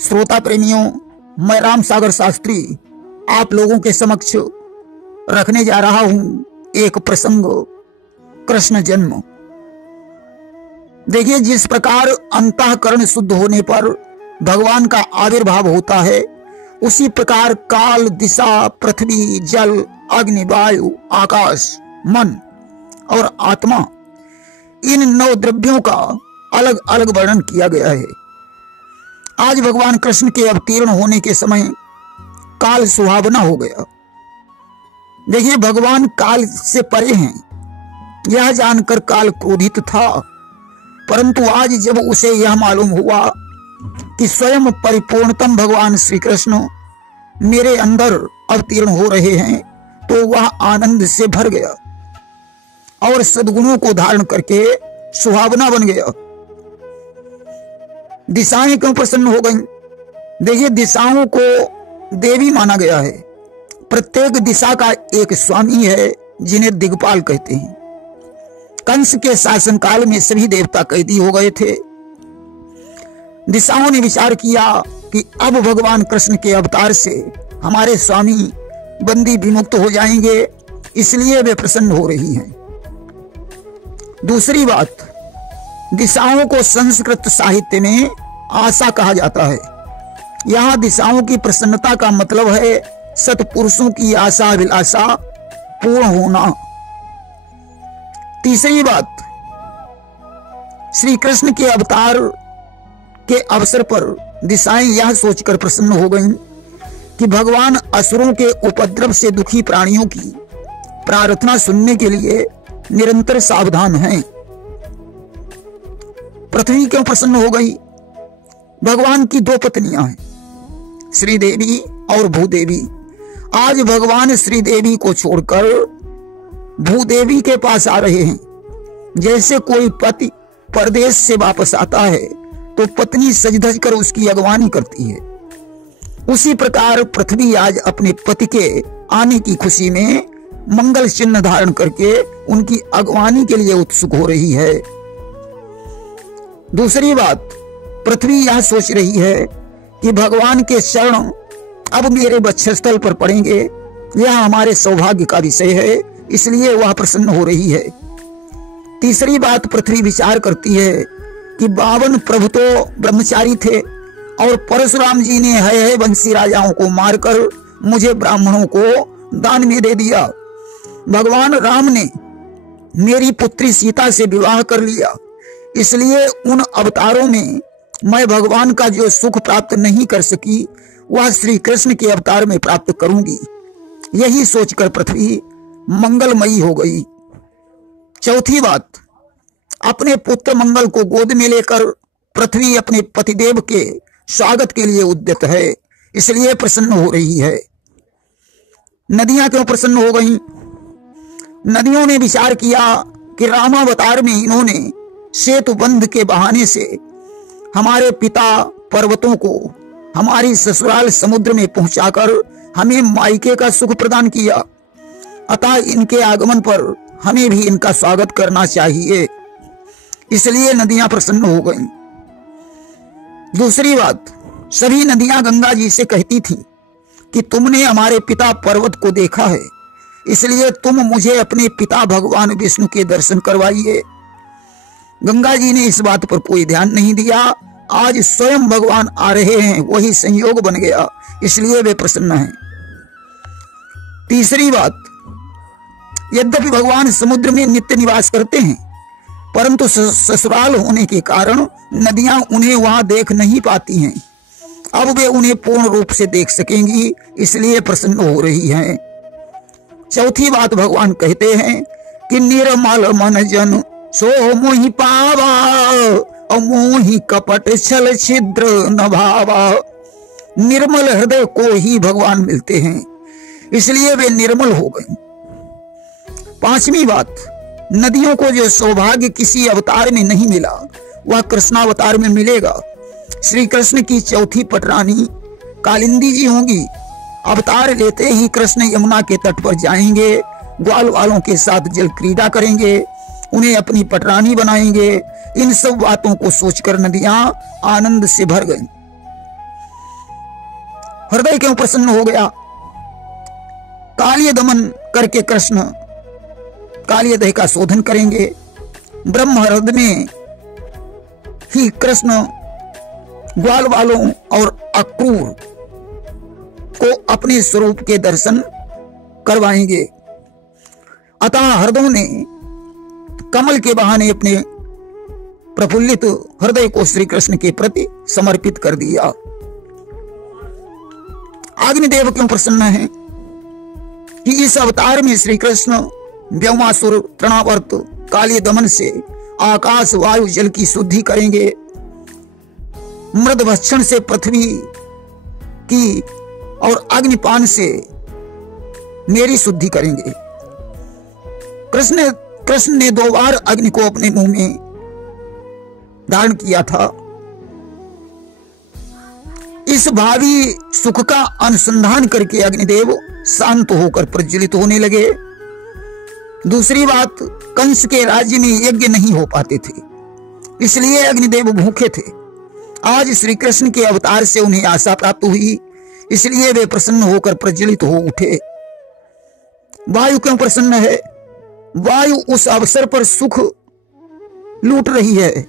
श्रोता प्रेमियों, मैं राम सागर शास्त्री आप लोगों के समक्ष रखने जा रहा हूं एक प्रसंग, कृष्ण जन्म। देखिए, जिस प्रकार अंतःकरण शुद्ध होने पर भगवान का आविर्भाव होता है, उसी प्रकार काल, दिशा, पृथ्वी, जल, अग्नि, वायु, आकाश, मन और आत्मा, इन 9 द्रव्यों का अलग अलग वर्णन किया गया है। आज भगवान कृष्ण के अवतीर्ण होने के समय काल सुहावना हो गया। देखिए, भगवान काल से परे हैं, यह जानकर काल क्रोधित था, परंतु आज जब उसे यह मालूम हुआ कि स्वयं परिपूर्णतम भगवान श्री कृष्ण मेरे अंदर अवतीर्ण हो रहे हैं, तो वह आनंद से भर गया और सद्गुणों को धारण करके सुहावना बन गया। दिशाएं क्यों प्रसन्न हो गईं? देखिए, दिशाओं को देवी माना गया है। प्रत्येक दिशा का एक स्वामी है जिन्हें दिग्पाल कहते हैं। कंस के शासनकाल में सभी देवता कैदी हो गए थे। दिशाओं ने विचार किया कि अब भगवान कृष्ण के अवतार से हमारे स्वामी बंदी विमुक्त हो जाएंगे, इसलिए वे प्रसन्न हो रही हैं। दूसरी बात, दिशाओं को संस्कृत साहित्य में आशा कहा जाता है। यहां दिशाओं की प्रसन्नता का मतलब है सत्पुरुषों की आशा अभिलाषा पूर्ण होना। तीसरी बात, श्री कृष्ण के अवतार के अवसर पर दिशाएं यह सोचकर प्रसन्न हो गईं कि भगवान असुरों के उपद्रव से दुखी प्राणियों की प्रार्थना सुनने के लिए निरंतर सावधान हैं। पृथ्वी क्यों प्रसन्न हो गई? भगवान की 2 पत्नियां हैं, श्रीदेवी और भूदेवी। आज भगवान श्रीदेवी को छोड़कर भूदेवी के पास आ रहे हैं। जैसे कोई पति परदेश से वापस आता है तो पत्नी सज धज कर उसकी अगवानी करती है, उसी प्रकार पृथ्वी आज अपने पति के आने की खुशी में मंगल चिन्ह धारण करके उनकी अगवानी के लिए उत्सुक हो रही है। दूसरी बात, पृथ्वी यह सोच रही है कि भगवान के शरण अब मेरे वक्षस्थल पर पड़ेंगे, यह हमारे सौभाग्य का विषय है, इसलिए वह प्रसन्न हो रही है। तीसरी बात, पृथ्वी विचार करती है कि 52 प्रभु तो ब्रह्मचारी थे और परशुराम जी ने है वंशी राजाओं को मारकर मुझे ब्राह्मणों को दान में दे दिया। भगवान राम ने मेरी पुत्री सीता से विवाह कर लिया, इसलिए उन अवतारों में मैं भगवान का जो सुख प्राप्त नहीं कर सकी, वह श्री कृष्ण के अवतार में प्राप्त करूंगी। यही सोचकर पृथ्वी मंगलमयी हो गई। चौथी बात, अपने पुत्र मंगल को गोद में लेकर पृथ्वी अपने पतिदेव के स्वागत के लिए उद्यत है, इसलिए प्रसन्न हो रही है। नदियां क्यों प्रसन्न हो गईं? नदियों ने विचार किया कि रामावतार में इन्होंने सेतु बंध के बहाने से हमारे पिता पर्वतों को हमारी ससुराल समुद्र में पहुंचाकर हमें मायके का सुख प्रदान किया, अतः इनके आगमन पर हमें भी इनका स्वागत करना चाहिए, इसलिए नदियां प्रसन्न हो गईं। दूसरी बात, सभी नदियां गंगा जी से कहती थीं कि तुमने हमारे पिता पर्वत को देखा है, इसलिए तुम मुझे अपने पिता भगवान विष्णु के दर्शन करवाइए। गंगा जी ने इस बात पर कोई ध्यान नहीं दिया। आज स्वयं भगवान आ रहे हैं, वही संयोग बन गया, इसलिए वे प्रसन्न हैं। तीसरी बात, यद्यपि भगवान समुद्र में नित्य निवास करते हैं, परंतु ससुराल होने के कारण नदियां उन्हें वहां देख नहीं पाती हैं। अब वे उन्हें पूर्ण रूप से देख सकेंगी, इसलिए प्रसन्न हो रही हैं। चौथी बात, भगवान कहते हैं कि निर्मल मन जन सो मोहि पावा और मोहि कपट छल छिद्र न भावा। निर्मल हृदय को ही भगवान मिलते हैं, इसलिए वे निर्मल हो गए। पांचवी बात, नदियों को जो सौभाग्य किसी अवतार में नहीं मिला, वह कृष्णावतार में मिलेगा। श्री कृष्ण की चौथी पटरानी कालिंदी जी होंगी। अवतार लेते ही कृष्ण यमुना के तट पर जाएंगे, ग्वाल वालों के साथ जल क्रीड़ा करेंगे, उन्हें अपनी पटरानी बनाएंगे। इन सब बातों को सोचकर नदियां आनंद से भर गईं। हृदय क्यों प्रसन्न हो गया? कालिय दमन करके कृष्ण कालियदह का शोधन करेंगे। ब्रह्म हृदय में ही कृष्ण ग्वाल वालों और अक्रूर को अपने स्वरूप के दर्शन करवाएंगे। अतः हृदय ने कमल के बहाने अपने प्रफुल्लित हृदय को श्री कृष्ण के प्रति समर्पित कर दिया। अग्निदेव क्यों प्रसन्न है कि इस अवतार में श्री कृष्ण व्योमासुर तृणावर्त कालिय दमन से आकाश वायु जल की शुद्धि करेंगे, मृद भक्षण से पृथ्वी की और अग्निपान से मेरी शुद्धि करेंगे। कृष्ण ने 2 बार अग्नि को अपने मुंह में धारण किया था। इस भावी सुख का अनुसंधान करके अग्निदेव शांत होकर प्रज्वलित होने लगे। दूसरी बात, कंस के राज्य में यज्ञ नहीं हो पाते थे, इसलिए अग्निदेव भूखे थे। आज श्री कृष्ण के अवतार से उन्हें आशा प्राप्त हुई, इसलिए वे प्रसन्न होकर प्रज्वलित हो उठे। वायु क्यों प्रसन्न है? वायु उस अवसर पर सुख लूट रही है।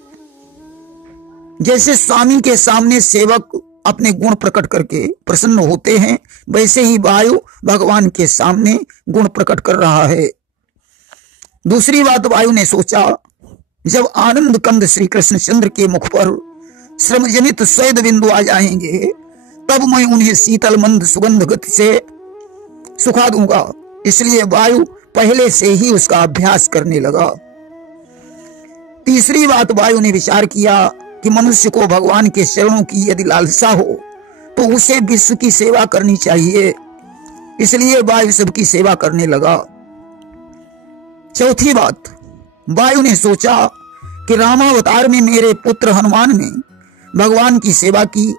जैसे स्वामी के सामने सेवक अपने गुण प्रकट करके प्रसन्न होते हैं, वैसे ही वायु भगवान के सामने गुण प्रकट कर रहा है। दूसरी बात, वायु ने सोचा, जब आनंद कंद श्री कृष्ण चंद्र के मुख पर श्रमजनित स्वेद बिंदु आ जाएंगे, तब मैं उन्हें शीतल मंद सुगंध गति से सुखा दूंगा। इसलिए वायु पहले से ही उसका अभ्यास करने लगा। तीसरी बात, वायु ने विचार किया कि मनुष्य को भगवान के चरणों की यदि लालसा हो तो उसे विश्व की सेवा करनी चाहिए, इसलिए वायु सबकी सेवा करने लगा। चौथी बात, वायु ने सोचा कि रामावतार में मेरे पुत्र हनुमान ने भगवान की सेवा की,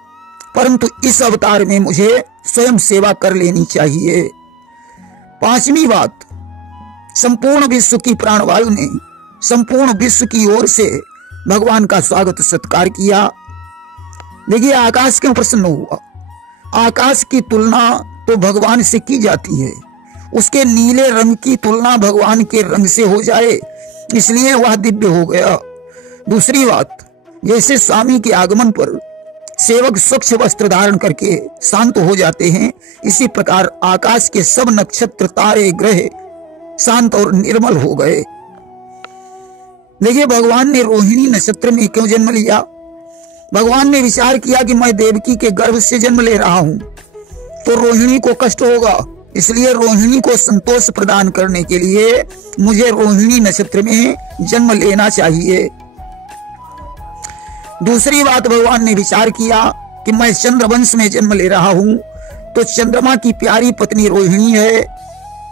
परंतु इस अवतार में मुझे स्वयं सेवा कर लेनी चाहिए। पांचवी बात, संपूर्ण विश्व की प्राणवायु ने संपूर्ण विश्व की ओर से भगवान का स्वागत सत्कार किया। देखिए, आकाश क्यों प्रसन्न हुआ? आकाश की तुलना तो भगवान से की जाती है, उसके नीले रंग की तुलना भगवान के रंग से हो जाए, इसलिए वह दिव्य हो गया। दूसरी बात, जैसे स्वामी के आगमन पर सेवक स्वच्छ वस्त्र धारण करके शांत हो जाते हैं, इसी प्रकार आकाश के सब नक्षत्र तारे ग्रह शांत और निर्मल हो गए। देखिए, भगवान ने रोहिणी नक्षत्र में क्यों जन्म लिया? भगवान ने विचार किया कि मैं देवकी के गर्भ से जन्म ले रहा हूं तो रोहिणी को कष्ट होगा, इसलिए रोहिणी को संतोष प्रदान करने के लिए मुझे रोहिणी नक्षत्र में जन्म लेना चाहिए। दूसरी बात, भगवान ने विचार किया कि मैं चंद्रवंश में जन्म ले रहा हूं तो चंद्रमा की प्यारी पत्नी रोहिणी है,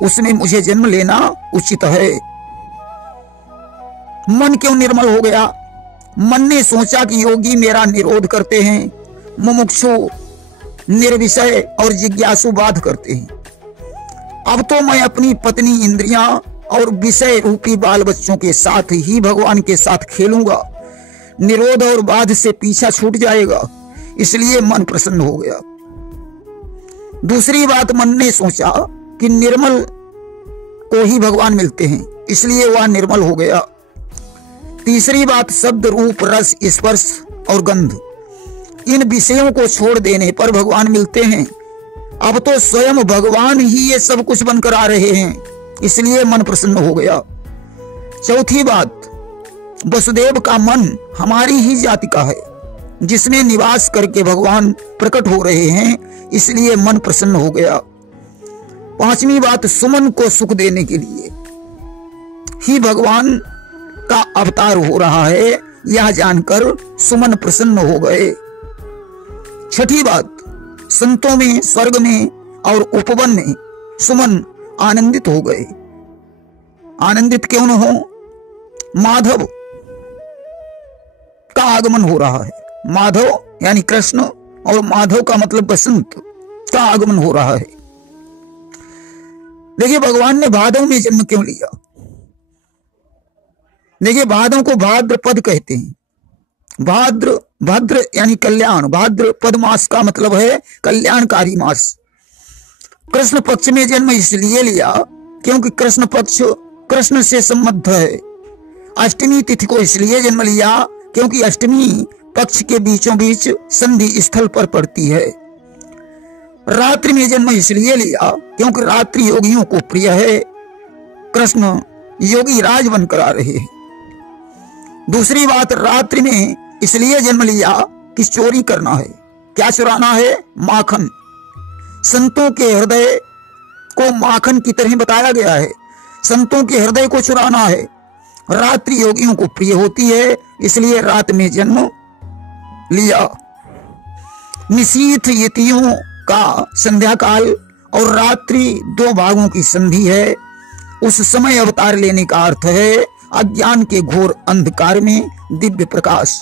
उसमें मुझे जन्म लेना उचित है। मन क्यों निर्मल हो गया? मन ने सोचा कि योगी मेरा निरोध करते हैं, मुमुक्षु निर्विषय और जिज्ञासु बाध करते हैं। अब तो मैं अपनी पत्नी, इंद्रियां और विषय रूपी बाल बच्चों के साथ ही भगवान के साथ खेलूंगा, निरोध और बाध से पीछा छूट जाएगा, इसलिए मन प्रसन्न हो गया। दूसरी बात, मन ने सोचा कि निर्मल को ही भगवान मिलते हैं, इसलिए वह निर्मल हो गया। तीसरी बात, शब्द रूप रस स्पर्श और गंध, इन विषयों को छोड़ देने पर भगवान मिलते हैं। अब तो स्वयं भगवान ही ये सब कुछ बनकर आ रहे हैं, इसलिए मन प्रसन्न हो गया। चौथी बात, वसुदेव का मन हमारी ही जाति का है, जिसमें निवास करके भगवान प्रकट हो रहे हैं, इसलिए मन प्रसन्न हो गया। पांचवी बात, सुमन को सुख देने के लिए ही भगवान का अवतार हो रहा है, यह जानकर सुमन प्रसन्न हो गए। छठी बात, संतों में, स्वर्ग में और उपवन में सुमन आनंदित हो गए। आनंदित क्यों न हो? माधव का आगमन हो रहा है। माधव यानी कृष्ण, और माधव का मतलब बसंत का आगमन हो रहा है। देखिए, भगवान ने भादव में जन्म क्यों लिया? देखिए, भादव को भाद्रपद कहते हैं। भाद्र भाद्र यानी कल्याण, भाद्रपद मास का मतलब है कल्याणकारी मास। कृष्ण पक्ष में जन्म इसलिए लिया क्योंकि कृष्ण पक्ष कृष्ण से संबद्ध है। अष्टमी तिथि को इसलिए जन्म लिया क्योंकि अष्टमी पक्ष के बीचों बीच संधि स्थल पर पड़ती है। रात्रि में जन्म इसलिए लिया क्योंकि रात्रि योगियों को प्रिय है। कृष्ण योगी राज बनकर आ रहे हैं। दूसरी बात, रात्रि में इसलिए जन्म लिया कि चोरी करना है। क्या चुराना है? माखन। संतों के हृदय को माखन की तरह बताया गया है। संतों के हृदय को चुराना है। रात्रि योगियों को प्रिय होती है, इसलिए रात में जन्म लिया। निशीथ यतियों का संध्या काल और रात्रि दो भागों की संधि है। उस समय अवतार लेने का अर्थ है अज्ञान के घोर अंधकार में दिव्य प्रकाश।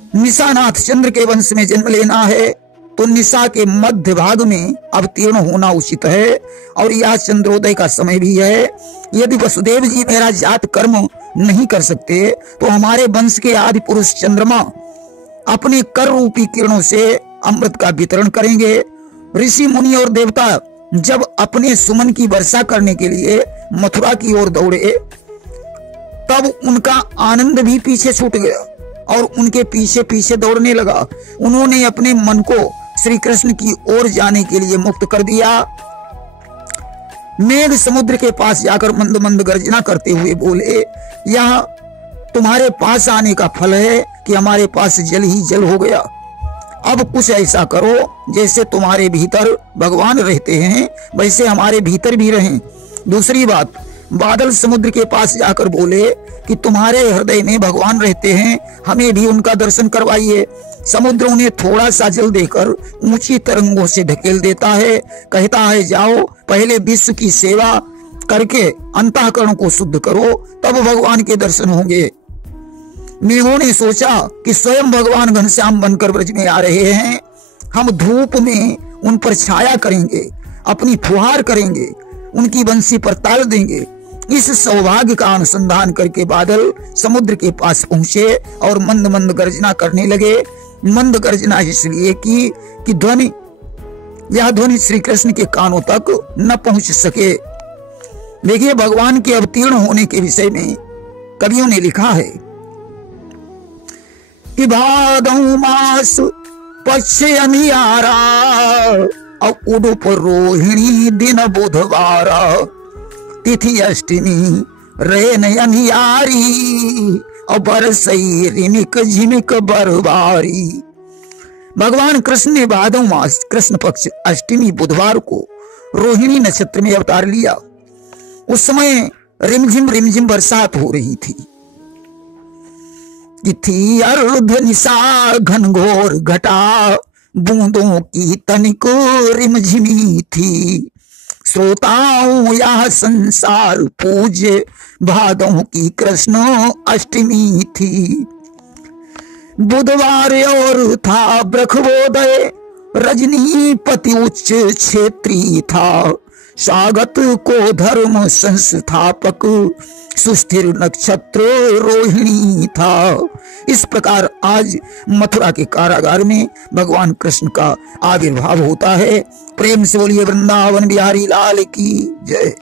निशानाथ चंद्र के वंश में जन्म लेना है तो निशा के मध्य भाग में अवतीर्ण होना उचित है, और यह चंद्रोदय का समय भी है। यदि वसुदेव जी मेरा जात कर्म नहीं कर सकते तो हमारे वंश के आदि पुरुष चंद्रमा अपने कर रूपी किरणों से अमृत का वितरण करेंगे। ऋषि मुनि और देवता जब अपने सुमन की वर्षा करने के लिए मथुरा की ओर दौड़े तब उनका आनंद भी पीछे छूट गया और उनके पीछे पीछे दौड़ने लगा। उन्होंने अपने मन को श्री कृष्ण की ओर जाने के लिए मुक्त कर दिया। मेघ समुद्र के पास जाकर मंद मंद गर्जना करते हुए बोले, यह तुम्हारे पास आने का फल है कि हमारे पास जल ही जल हो गया। अब कुछ ऐसा करो जैसे तुम्हारे भीतर भगवान रहते हैं वैसे हमारे भीतर भी रहें। दूसरी बात, बादल समुद्र के पास जाकर बोले कि तुम्हारे हृदय में भगवान रहते हैं, हमें भी उनका दर्शन करवाइए। समुद्र उन्हें थोड़ा सा जल देकर ऊंची तरंगों से ढकेल देता है, कहता है जाओ पहले विश्व की सेवा करके अंतःकरण को शुद्ध करो, तब भगवान के दर्शन होंगे। मेघों ने सोचा कि स्वयं भगवान घनश्याम बनकर ब्रज में आ रहे हैं, हम धूप में उन पर छाया करेंगे, अपनी फुहार करेंगे, उनकी बंसी पर ताल देंगे। इस सौभाग्य का अनुसंधान करके बादल समुद्र के पास पहुंचे और मंद मंद गर्जना करने लगे। मंद गर्जना इसलिए कि ध्वनि यह ध्वनि श्री कृष्ण के कानों तक न पहुंच सके। देखिए, भगवान के अवतीर्ण होने के विषय में कवियों ने लिखा है कि भादौ मास पक्ष अंधियारा और उडुप रोहिणी दिन बुधवार, तिथि अष्टमी रे नयनियारी और बरसई रिमिक झिमिक बरबारी। भगवान कृष्ण ने भादौ मास कृष्ण पक्ष अष्टमी बुधवार को रोहिणी नक्षत्र में अवतार लिया। उस समय रिमझिम बरसात हो रही थी। थी अर्ध निशा घनघोर घटा, बूंदों की तनिक रिमझिमी थी। श्रोताओं यह संसार पूज्य, भादों की कृष्ण अष्टमी थी। बुधवार और था ब्रखवोदय, रजनीपति उच्च क्षेत्री था। स्वागत को धर्म संस्थापक, सुस्थिर नक्षत्र रोहिणी था। इस प्रकार आज मथुरा के कारागार में भगवान कृष्ण का आविर्भाव होता है। प्रेम से बोलिए वृंदावन बिहारी लाल की जय।